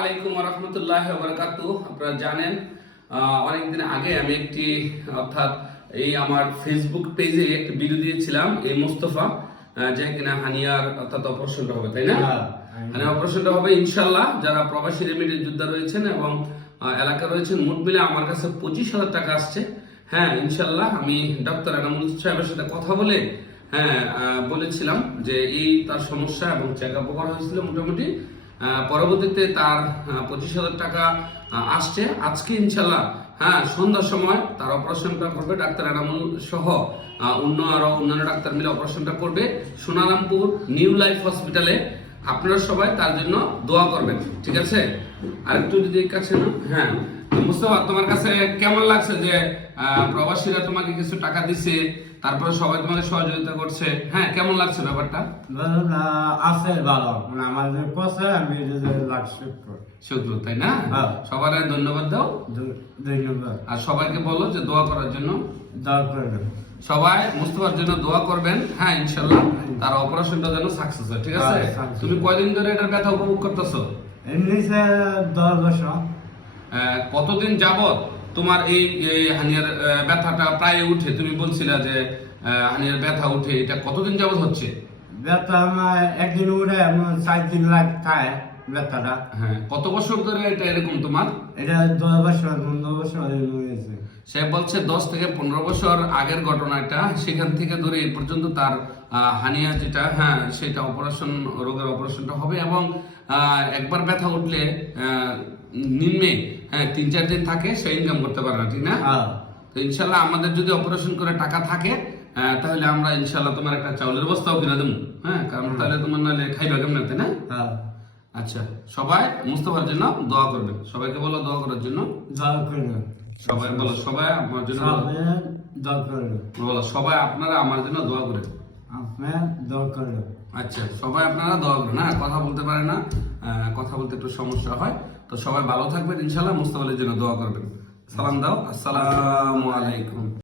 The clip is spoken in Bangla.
আলাইকুম রহমতুল্লাহি ওয়া বারাকাতুহু। আপনারা জানেন অনেকদিন আগে আমি একটি অর্থাৎ এই আমার ফেসবুক পেজে একটি ভিডিও দিয়েছিলাম এই মুস্তাফা যে কিনা হানিয়ার অর্থাৎ অপারেশনটা হবে, তাই না? হানিয়ার অপারেশনটা হবে ইনশাআল্লাহ। যারা প্রবাসী রেমিটেন্স যোদ্ধা রয়েছেন এবং এলাকা রয়েছেন মোট মিলে আমার কাছে 25,000 টাকা আসছে। হ্যাঁ ইনশাআল্লাহ আমি ডক্টর এনামুল সাহেবের সাথে কথা বলে বলেছিলাম যে এই তার সমস্যা এবং চেক আপ করা হয়েছিল মোটামুটি। পরবর্তীতে তার 25,000 টাকা আসছে আজকে ইনশাল্লাহ। সন্ধ্যার সময় তার অপারেশনটা করবে ডাক্তার এনামুল সহ অন্যান্য ডাক্তার মিলে অপারেশনটা করবে সোনারামপুর নিউ লাইফ হসপিটালে। আপনারা সবাই তার জন্য দোয়া করবেন, ঠিক আছে? আরেকটু যদি কাছে না, হ্যাঁ মুস্তাফা, তোমার কাছে কেমন লাগছে যে প্রবাসীরা তোমাকে কিছু টাকা দিছে, তারপরে সবাই তোমাকে সহযোগিতা করছে? হ্যাঁ, কেমন লাগছে ব্যাপারটা? আছে ভালো, মানে আমাদের কাছে আমি লাখ শুক্র, তাই না? সবার ধন্যবাদ দাও, ধন্যবাদ। আর সবাইকে বলো যে দোয়া করার জন্য। দোয়া করবেন সবাই মুস্তাফার জন্য দোয়া করবেন। হ্যাঁ ইনশাআল্লাহ তার অপারেশনটা যেন সাকসেস হয়, ঠিক আছে? তুমি কয়দিন ধরে এটার ব্যথা উপভোগ করতেছো? এমনি 10 বছর। কতদিন যাবত তোমার এই হানিয়ার ব্যথাটা প্রায় উঠে? তুমি বলছিলে যে হানিয়ার ব্যথা উঠে, এটা কতদিন যাবত হচ্ছে? ব্যথা আমার একদিন উঠে 4 দিন লাগে ব্যথাটা। হ্যাঁ, কত বছর ধরে এটা এরকম তোমার? এটা 10 বছর 15 বছর হয়েছে। সে বলছে 10 থেকে 15 বছর আগের ঘটনা এটা। সেখান থেকে ধরে এই পর্যন্ত তার হানিয়া যেটা, হ্যাঁ সেটা অপারেশন, রোগের অপারেশনটা হবে এবং একবার ব্যথা উঠলে নিম্নে 3-4 দিন থাকে, সে ইনকাম করতে পারে না, ঠিক না? তো ইনশাল্লাহ আমাদের যদি অপারেশন করে টাকা থাকে তাহলে আমরা ইনশাল্লাহ তোমার একটা চাউলের বস্তাও কিনে দেবো। হ্যাঁ, কারণ তাহলে তোমার নাহলে খাইবা কেমন, তাই না? আচ্ছা, সবাই মুস্তাফার জন্য দোয়া করবেন। সবাইকে বলো দোয়া করার জন্য। দোয়া করবেন সবাই বলো, সবাই আমার জন্য দোয়া করবেন। বলো, সবাই আপনারা আমার জন্য দোয়া করেন। আপনারা দোয়া করবেন। আচ্ছা, সবাই আপনারা দোয়া করেন। হ্যাঁ, কথা বলতে পারে না, কথা বলতে একটু সমস্যা হয়, তো সবাই ভালো থাকবেন ইনশাআল্লাহ। মুস্তাফা আলীর জন্য দোয়া করবেন। সালাম দাও। আসসালামু আলাইকুম।